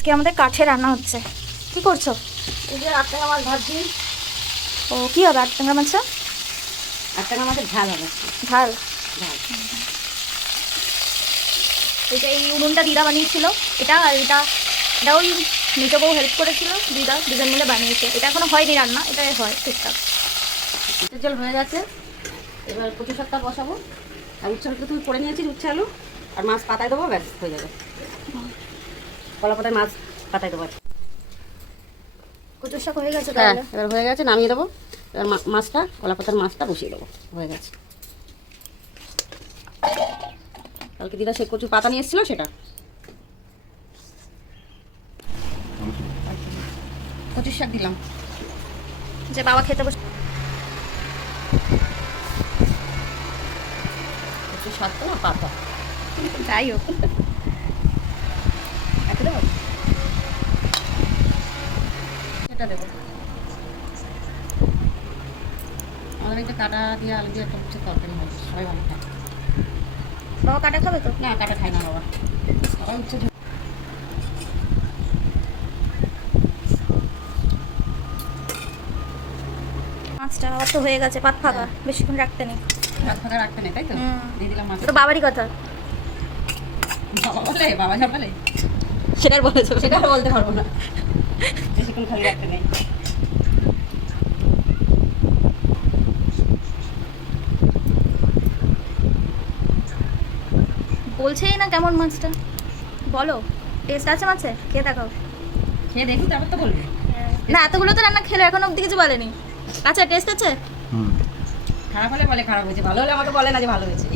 আজকে আমাদের কাঠে রান্না হচ্ছে। কি করছো? এই যে 8 টাকা মাছ ভাজছি। ও কি হবে 8 ট্যাংরা মাছ? 8 টাকা মাছের ঝাল হবে। ঝাল। ঝাল। এটা এই উনুনটা দিদা বানিয়েছিল, এটা আর এটা ওই মেজো বউ হেল্প করেছিল, দিদা দুজন মিলে বানিয়েছে। এটা এখনো হয়নি রান্না, এটাই হয় ঠিকঠাক। উচ্ছের জল হয়ে গেছে, এবার কচু শাকটা বসাবো। আর উচ্ছে আলুটা তুমি করে নিয়েছি, উচ্ছে আলু আর মাছ পাতায় দেবো, ব্যাস হয়ে যাবে। কলা পাতায় মাছ পাতায় দেবো। কচুর শাক হয়ে গেছে হ্যাঁ, তাহলে? এবার হয়ে গেছে, নামিয়ে দেবো। এবার মাছটা, কলা পাতার মাছটা বসিয়ে দেবো, হয়ে গেছে। কালকে দিদা সে কচু পাতা নিয়ে এসেছিলো, সেটা কচুর শাক দিলাম। যে বাবা খেতে বসে। কচুর শাক তো না পাতা, যাই হোক, একটা দেবো, সেটা দেবো। আমাদের একটা কাটা দিয়ে আলু দিয়ে একটা উচ্ছে তরকারি হয়, সবাই ভালো খায়। বাবা কাটা খাবে তো? না, কাটা খায় না বাবা, বাবা উচ্ছে মাছটা আবার তো হয়ে গেছে, পাত ফাঁকা, বেশিক্ষণ রাখতে নেই। ভাত ফাঁকা রাখতে নেই, তাই তো? দিয়ে দিলাম মাছ। তো বাবারই কথা। বাবা বলে, বাবা যা বলে সেটা বলেছো? সেটা আর বলতে পারবো না, বেশিক্ষণ খালি রাখতে নেই। বলছেই না কেমন মাছটা, বলো টেস্ট আছে মাছে? খেয়ে দেখাও। খেয়ে দেখুন, তারপর তো বলবে। না এতগুলো তো রান্না খেলে এখন অব্দি কিছু বলেনি। আচ্ছা টেস্ট আছে? খারাপ হলে বলে খারাপ হয়েছে, ভালো হলে আমাকে বলে না যে ভালো হয়েছে।